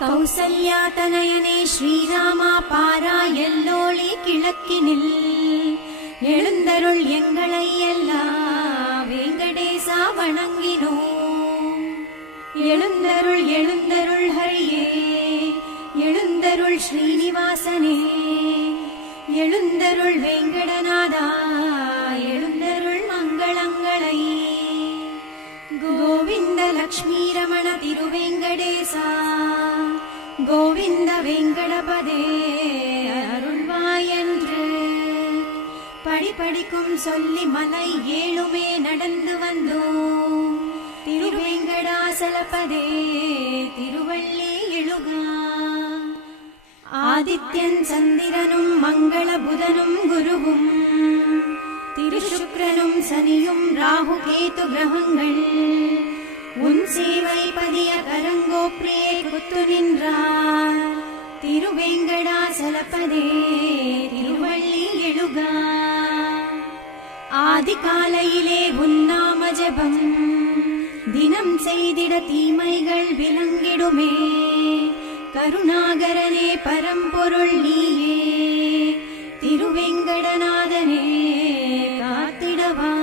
கௌசல்யாதனயனே ஸ்ரீராமா பாராயல்லோளி கிழக்கினில் எழுந்தருள் எங்களை எல்லா வெங்கடேசா வணங்கினோம். எழுந்தருள் எழுந்தருள் ஹரியே, எழுந்தருள் ஸ்ரீனிவாசனே, எழுந்தருள் வெங்கடநாதா, எழுந்தருள் மங்களங்களை. கோவிந்த லக்ஷ்மி ரமண திருவெங்கடேசா, கோவிந்த வெங்கடபதே அருள்வாயன்று படிப்படிக்கும் சொல்லி மலை ஏழுமே நடந்து வந்தோம். திருவேங்கடாசலபதே திருவள்ளி எழுகா. ஆதித்யன் சந்திரனும் மங்கள புதனும் குருவும் திருசுக்ரனும் சனியும் ராகு கேது கிரகங்கள் உன் சேவை பதிய கரங்கோப்ரியே குத்து நின்றார். திருவேங்கடாசலபதே திருவள்ளி எழுகா. ஆதி காலையிலே உன்னாம ஜபம் தினம் செய்திட தீமைகள் விலங்கிடுமே. கருணாகரனே பரம்பொருள் நீயே, திருவேங்கடநாதனே காத்திடவா.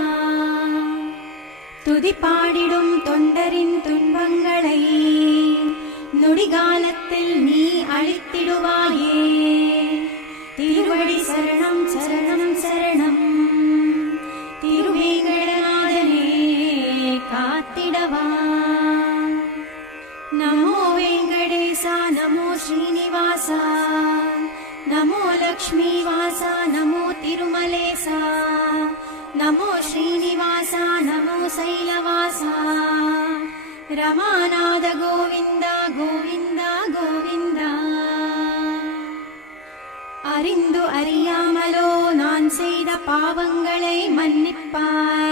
துதிப்பாடிடும் தொண்டரின் துன்பங்களை நொடிகாலத்தில் நீ அழித்திடுவாயே. திருவடி சரணம் சரணம் சரணம், திருவேங்கடநாதனே காத்திடவா. நமோ வெங்கடேசா, நமோ ஸ்ரீனிவாசா, நமோ லக்ஷ்மீவாசா, நமோ திருமலேசா, நமோ ஸ்ரீனிவாசா, நமோ சைலவாசா. ரமாநாத கோவிந்தா கோவிந்தா கோவிந்தா. அறிந்து அறியாமலோ நான் செய்த பாவங்களை மன்னிப்பாய்.